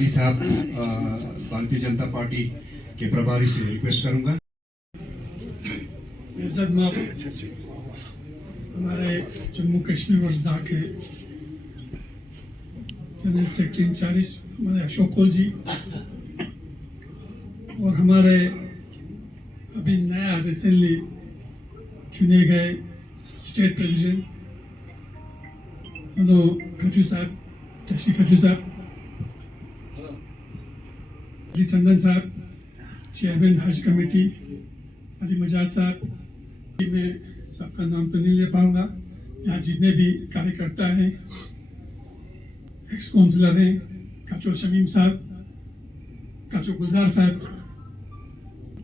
अली साहब भारतीय जनता पार्टी के प्रभारी से रिक्वेस्ट करूंगा। हमारे जम्मू कश्मीर और लद्दाख के जनरल सेक्रेटरी इंचार्ज हमारे अशोक कौल जी और हमारे अभी नया रिसेंटली चुने गए स्टेट प्रेसिडेंट खजू साहब, टशी खजू साहब, अली चंदन साहब, चेयरमैन हज कमेटी अली मजाज साहब, मैं सबका नाम तो नहीं ले पाऊंगा। यहाँ जितने भी कार्यकर्ता हैं, एक्स काउंसिलर हैं, काचो शमीम साहब, काचो गुलजार साहब,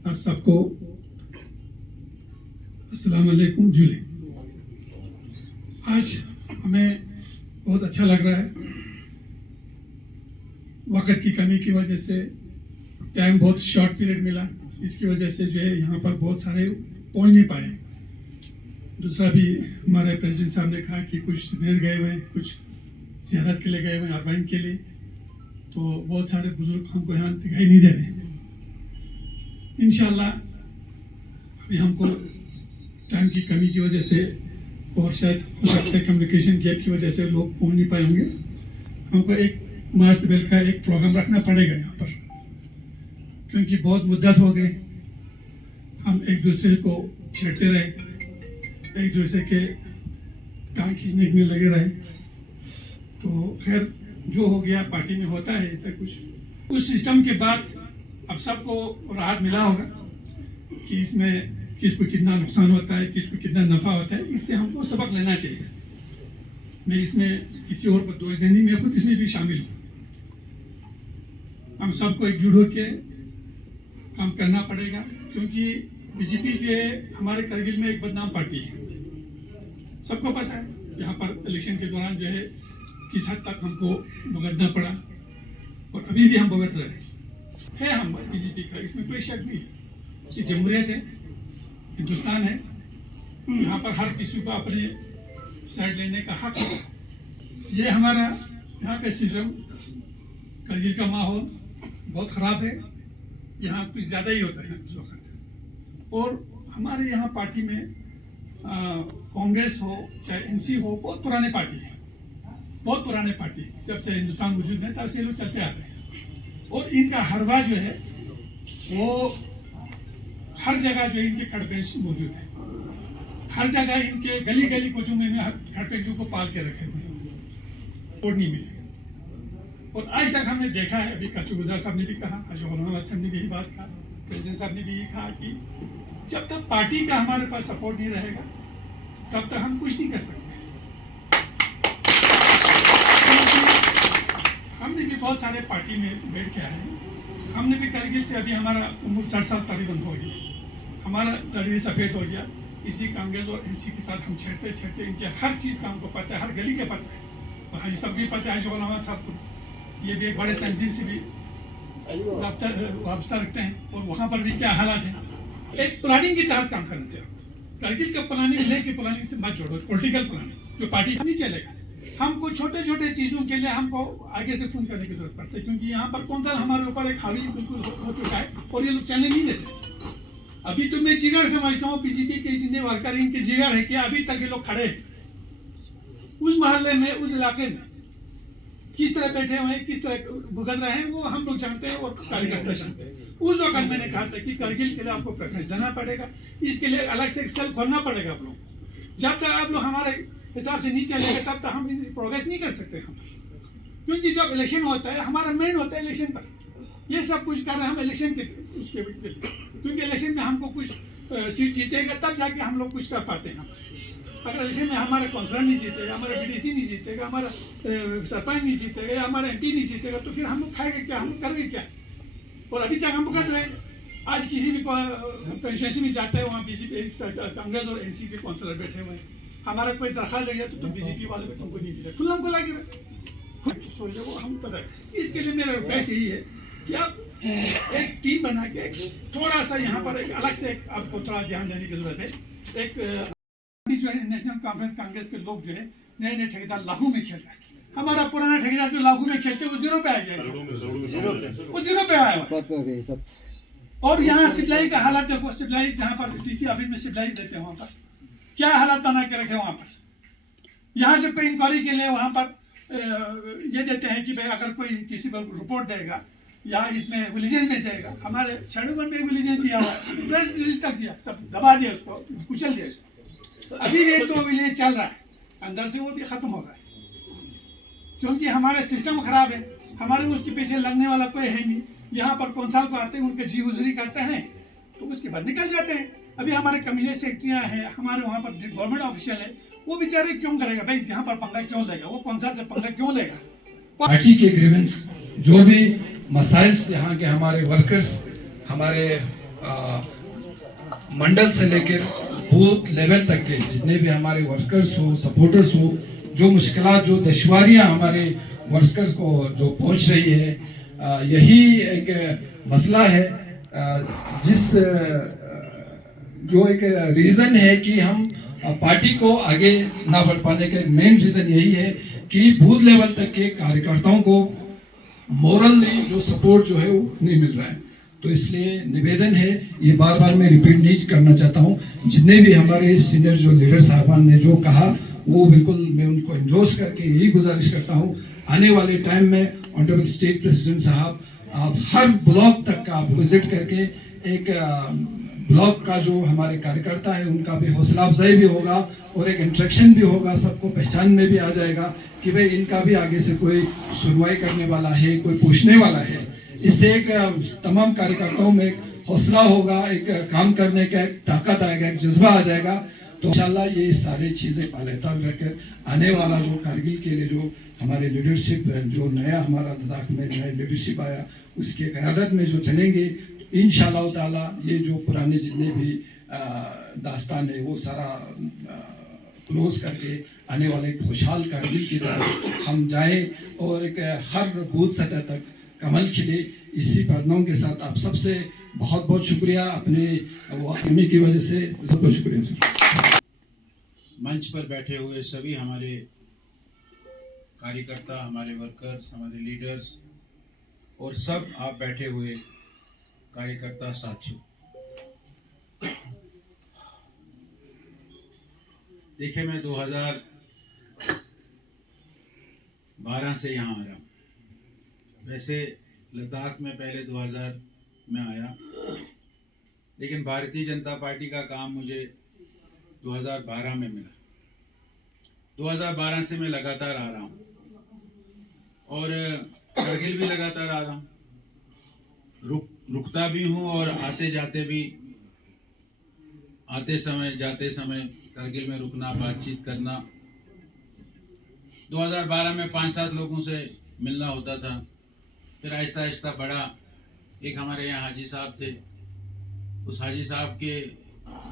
और सबको अस्सलाम वालेकुम जुले। आज हमें बहुत अच्छा लग रहा है। वक्त की कमी की वजह से टाइम बहुत शॉर्ट पीरियड मिला, इसकी वजह से जो है यहाँ पर बहुत सारे पहुँच नहीं पाए। दूसरा भी हमारे प्रेसिडेंट साहब ने कहा कि कुछ देर गए हुए, कुछ ज़ियारत के लिए गए हुए, अरबाइन के लिए, तो बहुत सारे बुजुर्ग हमको यहाँ दिखाई नहीं दे रहे। इंशाल्लाह अभी हमको टाइम की कमी की वजह से और शायद हो सकता है कम्युनिकेशन गैप की वजह से लोग पहुँच नहीं पाए होंगे। हमको एक मार्च बेल का एक प्रोग्राम रखना पड़ेगा यहाँ पर, क्योंकि बहुत मुद्दत हो गई हम एक दूसरे को छेड़ते रहे, एक दूसरे के टांग खींचने में लगे रहे। तो खैर जो हो गया पार्टी में होता है ऐसा कुछ। उस सिस्टम के बाद अब सबको राहत मिला होगा कि इसमें किसको कितना नुकसान होता है, किसको कितना नफा होता है। इससे हमको सबक लेना चाहिए। मैं इसमें किसी और को दोष देने, मैं खुद इसमें भी शामिल हूँ। हम सबको एकजुट होकर काम करना पड़ेगा, क्योंकि बीजेपी जो है हमारे करगिल में एक बदनाम पार्टी है। सबको पता है यहाँ पर इलेक्शन के दौरान जो है किस हद तक हमको भुगतना पड़ा, और अभी भी हम भुगत रहे हैं। हम बीजेपी का, इसमें कोई शक नहीं है। ये जमहूरियत है, हिंदुस्तान है, यहाँ पर हर किसी को अपने साइड लेने का हक है। ये हमारा यहाँ का सिस्टम, करगिल का माहौल बहुत ख़राब है। यहाँ कुछ ज़्यादा ही होता है उस वक्त। और हमारे यहाँ पार्टी में कांग्रेस हो चाहे एनसी हो, बहुत पुराने पार्टी है, बहुत पुराने पार्टी। जब से हिंदुस्तान मौजूद है तब से लोग चलते आ रहे हैं। और इनका हरवा जो है वो हर जगह जो इनके खड़पेंच मौजूद है। हर जगह इनके गली गली कोचों में खड़पेंचों को पाल के रखे हुए हैं, और नहीं मिलेगा। और आज तक हमने देखा है, अभी काचू गुलजार साहब ने भी कहा, अशोक साहब ने भी यही बात कहा, प्रेसिडेंट साहब ने भी यही कहा कि जब तक पार्टी का हमारे पास सपोर्ट नहीं रहेगा तब तक हम कुछ नहीं कर सकते। हमने भी बहुत सारे पार्टी में बैठ के आए हैं। हमने भी करगिल से अभी हमारा उम्र 60 साल तकरीबन हो गया, हमारा दरिया सफ़ेद हो गया। इसी कांग्रेस और एनसी के साथ हम छेड़ते छेड़ते इनके हर चीज़ का हमको पता है, हर गली का पता है, और हाजी सब भी पता है, अशोक साहब को। ये भी एक बड़े तंजीम से भी वाबस्ता रखते हैं, और वहाँ पर भी क्या हालात है। एक प्लानिंग के तहत काम करना चाहिए। करगिल का प्लानिंग लेके प्लानिंग से मत जोड़ो, पॉलिटिकल प्लानिंग जो पार्टी नहीं चलेगा। हमको छोटे छोटे चीज़ों के लिए हमको आगे से फोन करने की जरूरत पड़ती है, क्योंकि यहाँ पर कौन सा हमारे ऊपर एक हावी बिल्कुल हो चुका है, और ये लोग चलने नहीं देते। अभी तो मैं जिगर समझता हूँ बीजेपी के जितने वर्कर इनके जिगर है कि अभी तक ये लोग खड़े हैं उस मोहल्ले में, उस इलाके में किस तरह बैठे हुए हैं, किस तरह भुगत रहे हैं, वो हम लोग जानते हैं और कार्यकर्ता जानते हैं। उस वक्त मैंने कहा था कि करगिल के लिए आपको प्रेफरेंस देना पड़ेगा, इसके लिए अलग से एक सेल खोलना पड़ेगा आप लोग। जब तक आप लोग हमारे हिसाब से नहीं चलेगा तब तक हम प्रोग्रेस नहीं कर सकते हम, क्योंकि जब इलेक्शन होता है हमारा मेन होता है इलेक्शन पर। ये सब कुछ कर रहे हैं हम इलेक्शन के उसके, क्योंकि इलेक्शन में हमको कुछ सीट जीतेगा तब जाके हम लोग कुछ कर पाते हैं। अगर इलेक्शन में हमारा काउंसलर नहीं जीतेगा, हमारा बीडीसी नहीं जीतेगा, हमारा सरपंच नहीं जीतेगा, या हमारा एमपी नहीं जीतेगा, तो फिर हम लोग खाएंगे क्या, हम करेंगे क्या। और अभी तक हम कर रहे हैं। आज किसी भी कंस्टिट्यूंसी में जाता है वहाँ बीजेपी कांग्रेस और एनसी के काउंसलर बैठे हुए हैं। हमारा कोई दरखास्त लग गया तो बीजेपी वाले तुमको नहीं दिया, खुद हमको लगे सोच वो हम पता है। इसके लिए मेरा रिक्वेस्ट यही है कि आप एक टीम बना के थोड़ा सा यहाँ पर एक अलग से आपको थोड़ा ध्यान देने की जरूरत है। एक जो है नेशनल कॉन्फ्रेंस कांग्रेस के लोग जो है नए नए ठेकेदार लागू में खेल रहे हैं। हमारा पुराना ठेकेदार जो लागू में खेलते वो जीरो पे आ गया, वो जीरो पे आया हुआ है। और यहाँ सिप्लाई का हालत देखो, सिप्लाई जहाँ पर डीसी ऑफिस में सिप्लाई देते हैं वहाँ पर क्या हालत बना के रखे वहाँ पर। यहाँ से कोई इंक्वायरी के लिए वहाँ पर ये देते हैं कि भाई अगर कोई किसी पर रिपोर्ट देगा या इसमें विलेजेज में देगा, हमारे छड़ूगढ़ में एक विलेज दिया हुआ है, प्रेस रिलीज तक दिया, सब दबा दिया उसको, कुचल दिया उसको। अभी भी 1-2 विलेज चल रहा है, अंदर से वो भी खत्म हो रहा है क्योंकि हमारे सिस्टम खराब है, हमारे उसके पीछे लगने वाला कोई है नहीं। यहाँ पर कौंसल को आते हैं, उनके जी गुजरी करते हैं तो उसके बाद निकल जाते हैं। अभी हमारे कम्युनिटी सेक्रेटरियाँ हैं, हमारे वहाँ पर गवर्नमेंट ऑफिशियल है, वो बेचारे क्यों करेगा भाई, यहाँ पर पंगा क्यों लेगा, वो कौंसल से पंगा क्यों लेगा। पार्टी के ग्रीवेंस जो भी मसाइल्स यहाँ के हमारे वर्कर्स, हमारे मंडल से लेकर बूथ लेवल तक के जितने भी हमारे वर्कर्स हो, सपोर्टर्स हो, जो मुश्किलात, जो दुश्वारियाँ हमारे वर्कर्स को जो पहुँच रही है, यही एक मसला है जिस जो एक रीज़न है कि हम पार्टी को आगे ना बढ़ पाने का मेन रीज़न यही है कि बूथ लेवल तक के कार्यकर्ताओं को मोरली जो सपोर्ट जो है वो नहीं मिल रहा है। तो इसलिए निवेदन है, ये बार बार मैं रिपीट नहीं करना चाहता हूँ, जितने भी हमारे सीनियर जो लीडर साहबान ने जो कहा वो बिल्कुल मैं उनको एंडोर्स करके यही गुजारिश करता हूँ, आने वाले टाइम में ऑनरेबल स्टेट प्रेसिडेंट साहब आप हर ब्लॉक तक का आप विजिट करके एक ब्लॉक का जो हमारे कार्यकर्ता है उनका भी हौसला अफजाई भी होगा और एक इंट्रैक्शन भी होगा, सबको पहचान में भी आ जाएगा कि भाई इनका भी आगे से कोई सुनवाई करने वाला है, कोई पूछने वाला है। इससे एक तमाम कार्यकर्ताओं में हौसला होगा, एक काम करने का एक ताकत आएगा, एक जज्बा आ जाएगा। तो इंशाल्लाह ये सारी चीज़ें पालेता रखकर आने वाला जो कारगिल के लिए जो हमारे लीडरशिप जो नया हमारा लद्दाख में नया लीडरशिप आया उसके क़यादत में जो चलेंगे, इंशाअल्लाह ताला ये जो पुराने जितने भी दास्तान है वो सारा क्लोज करके आने वाले खुशहाल कारगिल की तरफ हम जाएं और एक हर बूथ सतह तक कमल खिले। इसी प्रार्थनाओं के साथ आप सबसे बहुत बहुत शुक्रिया, अपने वाकई की वजह से बहुत बहुत शुक्रिया। मंच पर बैठे हुए सभी हमारे कार्यकर्ता, हमारे वर्कर्स, हमारे लीडर्स और सब आप बैठे हुए कार्यकर्ता साथियों, देखिए मैं 2012 से यहाँ आ रहा हूँ। वैसे लद्दाख में पहले 2000 में आया, लेकिन भारतीय जनता पार्टी का काम मुझे 2012 में मिला। 2012 से मैं लगातार आ रहा हूँ और कारगिल भी लगातार आ रहा हूँ, रुकता भी हूँ और आते जाते भी, आते समय जाते समय कारगिल में रुकना, बातचीत करना। 2012 में 5-7 लोगों से मिलना होता था, फिर आहिस्ता आहिस्ता बढ़ा। एक हमारे यहाँ हाजी साहब थे, उस हाजी साहब के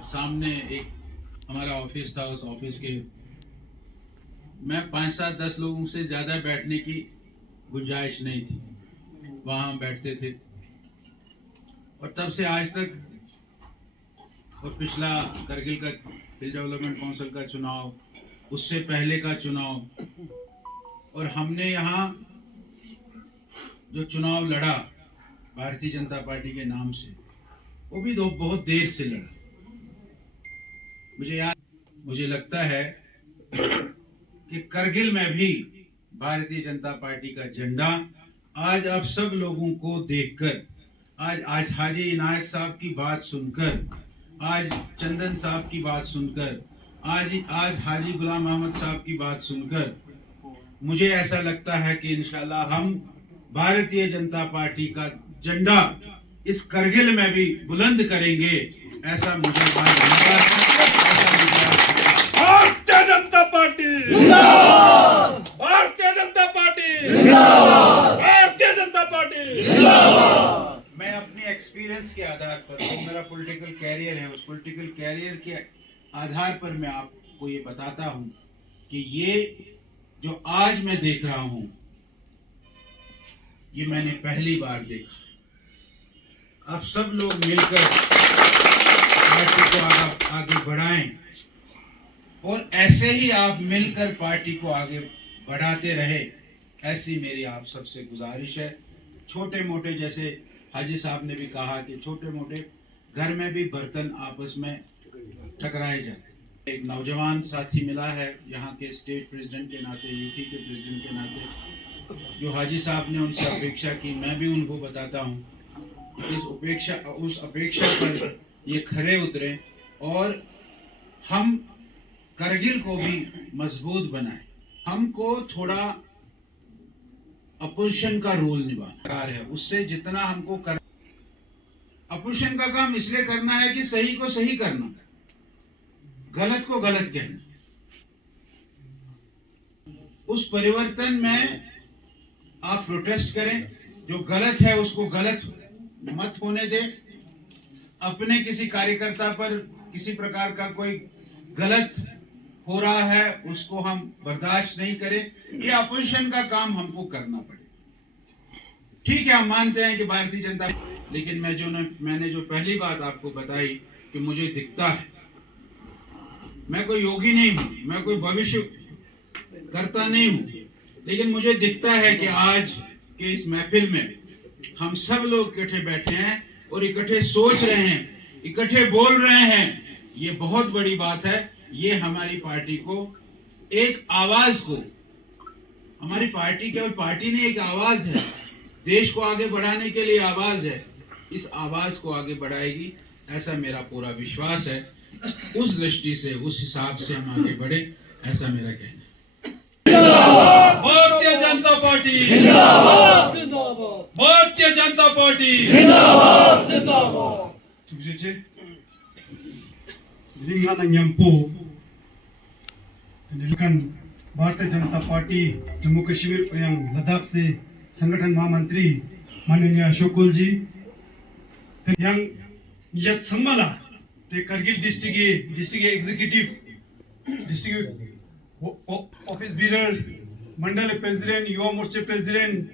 सामने एक हमारा ऑफिस था, उस ऑफिस के मैं 5-7-10 लोगों से ज़्यादा बैठने की गुंजाइश नहीं थी, वहाँ हम बैठते थे। और तब से आज तक, और पिछला कारगिल का हिल डेवलपमेंट काउंसिल का चुनाव, उससे पहले का चुनाव, और हमने यहाँ जो चुनाव लड़ा भारतीय जनता पार्टी के नाम से, वो भी बहुत देर से लड़ा। मुझे लगता है कि कारगिल में भी भारतीय जनता पार्टी का झंडा आज आप सब लोगों को देखकर, आज हाजी इनायत साहब की बात सुनकर, आज चंदन साहब की बात सुनकर, आज हाजी गुलाम अहमद साहब की बात सुनकर मुझे ऐसा लगता है कि इंशाल्लाह हम भारतीय जनता पार्टी का झंडा इस कारगिल में भी बुलंद करेंगे, ऐसा मुझे भारतीय जनता पार्टी जिंदाबाद, भारतीय जनता पार्टी जिंदाबाद, भारतीय जनता पार्टी जिंदाबाद। मैं अपने एक्सपीरियंस के आधार पर, जो मेरा पॉलिटिकल कैरियर है, उस पॉलिटिकल कैरियर के आधार पर मैं आपको ये बताता हूँ कि ये जो आज मैं देख रहा हूँ, ये मैंने पहली बार देखा। आप सब लोग मिलकर पार्टी को आगे बढ़ाएं और ऐसे ही आप मिलकर पार्टी को आगे बढ़ाते रहे, ऐसी मेरी आप सबसे गुजारिश है। छोटे मोटे, जैसे हाजी साहब ने भी कहा कि छोटे मोटे घर में भी बर्तन आपस में टकराए जाते। एक नौजवान साथी मिला है यहाँ के स्टेट प्रेसिडेंट के नाते, यूपी के प्रेसिडेंट के नाते, जो हाजी साहब ने उनसे अपेक्षा की, मैं भी उनको बताता हूँ उस अपेक्षा पर ये खरे उतरे और हम करगिल को भी मजबूत बनाए। हमको थोड़ा अपोजिशन का रोल निभाना है, उससे जितना हमको कर अपोजिशन का काम इसलिए करना है कि सही को सही करना, गलत को गलत कहना। उस परिवर्तन में आप प्रोटेस्ट करें, जो गलत है उसको गलत मत होने दे। अपने किसी कार्यकर्ता पर किसी प्रकार का कोई गलत हो रहा है उसको हम बर्दाश्त नहीं करें। ये अपोजिशन का काम हमको करना पड़े। ठीक है, हम मानते हैं कि भारतीय जनता, लेकिन मैंने जो पहली बात आपको बताई कि मुझे दिखता है, मैं कोई योगी नहीं हूं, मैं कोई भविष्य करता नहीं हूं, लेकिन मुझे दिखता है कि आज के इस महफिल में हम सब लोग इकट्ठे बैठे हैं और इकट्ठे सोच रहे हैं, इकट्ठे बोल रहे हैं। ये बहुत बड़ी बात है। ये हमारी पार्टी को एक आवाज को, हमारी पार्टी केवल पार्टी नहीं, एक आवाज है, देश को आगे बढ़ाने के लिए आवाज है। इस आवाज को आगे बढ़ाएगी, ऐसा मेरा पूरा विश्वास है। उस दृष्टि से, उस हिसाब से हम आगे बढ़े, ऐसा मेरा कहना है। भारतीय जनता पार्टी जिंदाबाद, भारतीय जनता पार्टी जिंदाबाद, जिंदाबाद। भारतीय जनता पार्टी जम्मू कश्मीर एवं लद्दाख से संगठन महामंत्री माननीय अशोक कुल जी yang yat samala te Kargil district executive district office bearer mandal president yuva morcha president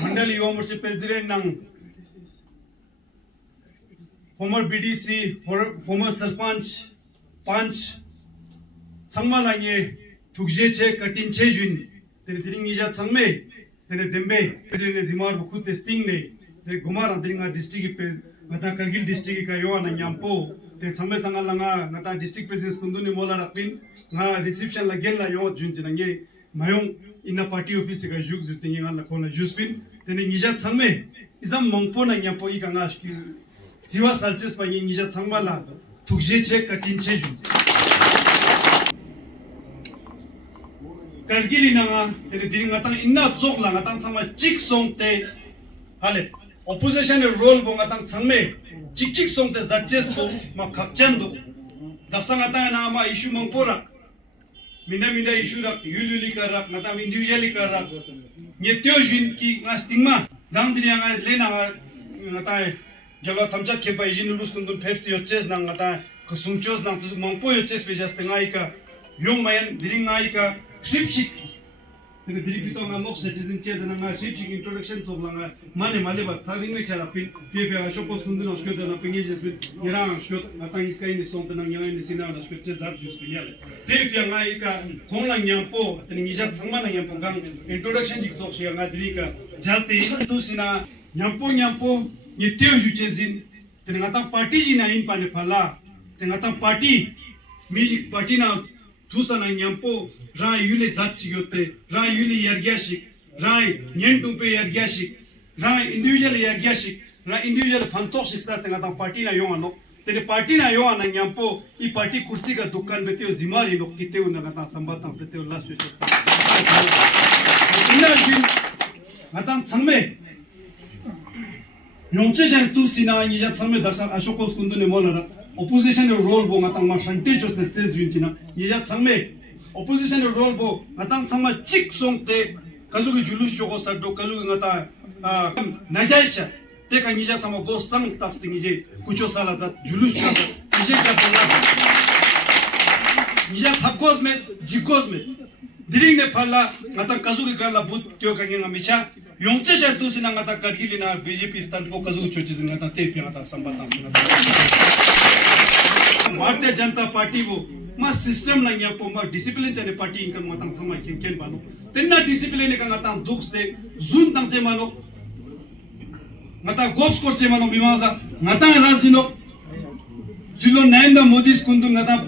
mandal yuva morcha president nang former BDC former sarpanch panch samala ye thukje che katin che jun te tiring ija sangme te dembe president zimar bukhu testing ne te gumar andringa district ngata Kargil district ka yo na nyampo te samme sangala nga ngata district president kunduni mola rakin nga reception la gel la yo jun jinange mayong ina party office ka juk justing nga la khona juspin te ne nijat sangme izam mongpo na nyampo I ka nga siwa salches pa nijat sangmala thukje che katin che jun Kargil ina nga te diri ngata inna chok la ngata sama chik song te hale opposition role bo ngatang changme chik song te zatches bo ma khakchan do dasang ata na ma issue mangpora mina issue rak yululi karak ngata individually karak nyetyo jin ki ngastingma dang diri nga lena ngata jalo thamchat ke bai jin rus kundun fest yoches nang ngata kusungchos nang tu mangpo yoches pe just ngai ka yong mayan diri ngai ka shipshik Jadi diri kita ngamuk citizen ches na nga shipshik introduction so langa mane male ba tharing me chara pin pe shopos kundun oskyo na pingi jesbit ira shot atang iskai ni som tanang yang ni sina na shpet ches zat jus pinyale te pya nga ika khonglang nyampo tani ngijat sangman nyampo gang introduction jik sok sia nga diri ka jalte tu sina nyampo ni teo juchezin tani ngata party ji na in pane phala tani ngata party music party na Tusa na nyampo rai yule dachi yote rai yule yargyashik rai nyentumpe yargyashik rai individual yargyashik rai individual fantoshik stas tengah party na yong anok tene party na yong na nyampo I party kursi ka dukkan beteo zimari nok kiteu na kata sambatang seteo last chuches ina jin ngatang sangme yongche shan tu sina ni jat sangme dasa ashokol kundune molana opposition role bo ngatang ma shante jos ne ses wintina yja changme opposition role bo ngatang changma chik song te kazu gi julus jogo sa do kalu ngata najaisha te ka yja changma go sang staff sting je kucho sala za julus cha je ka tala yja sabkos me jikos me diring ne phala ngatang kazu gi gala but tyo ka ngi micha yongche sha tu sina ngata Kargilina BJP stand po kazu chochi ngata te pi ngata sambatang Bharatiya Janata party वो मा system ना यहाँ पो मा discipline चने party इनका मतंग समय खेल बानो तेन्ना डिसिप्लिन का मतंग दुख से जून तंग से मानो ngata gops korche mano bimada ngata lasino jilo nainda modis kundu ngata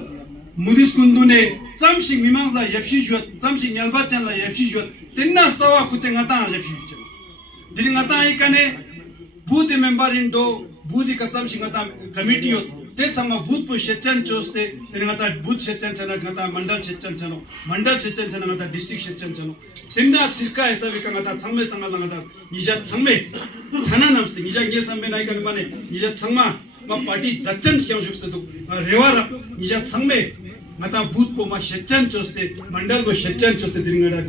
modis kundu ne samsing mimada yefshi jot samsing yalba chan la yefshi jot tinna stawa kute ngata yefshi jot diri ngata ikane booth member indo booth ka samsing ngata committee yot te sama booth po shechan choste diri ngata booth shechan chana ngata mandal shechan chano mandal shechan chana ngata district shechan chano tinna cirka aisa vika ngata changme sangal ngata nija changme chana namste nija nge sambe nai kan mane nija changma ma party dachan kyang jukste to rewara nija changme ngata booth po ma shechan choste mandal bo shechan choste diri ngata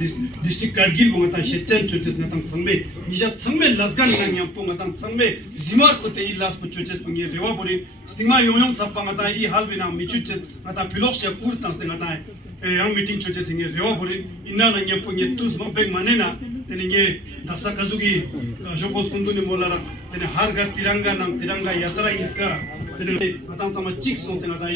district kargil bo ngata shechan choches ngata changme nija changme lasgan nang po ngata changme zimar ko te ilas po choches po nge rewa borin stigma yong chappa ngata I hal bina michuches ngata pilox ya kurtans ngata yang meeting choches nge rewa borin inna nang po nge tus mo beg manena tene nge dasa kazugi jokos kundu ni molara tene har gar tiranga nang tiranga yatra iska tene ngata sama chik so tene ngata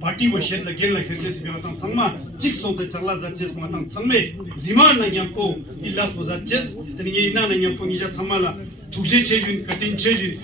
party wo shed la gel la kherches bi ngata sama chik so te charla zaches ngata changme zimar na nyampo ilas bo zaches tene nge inna na nyampo ngi ja chamala tuje chejun katin chejun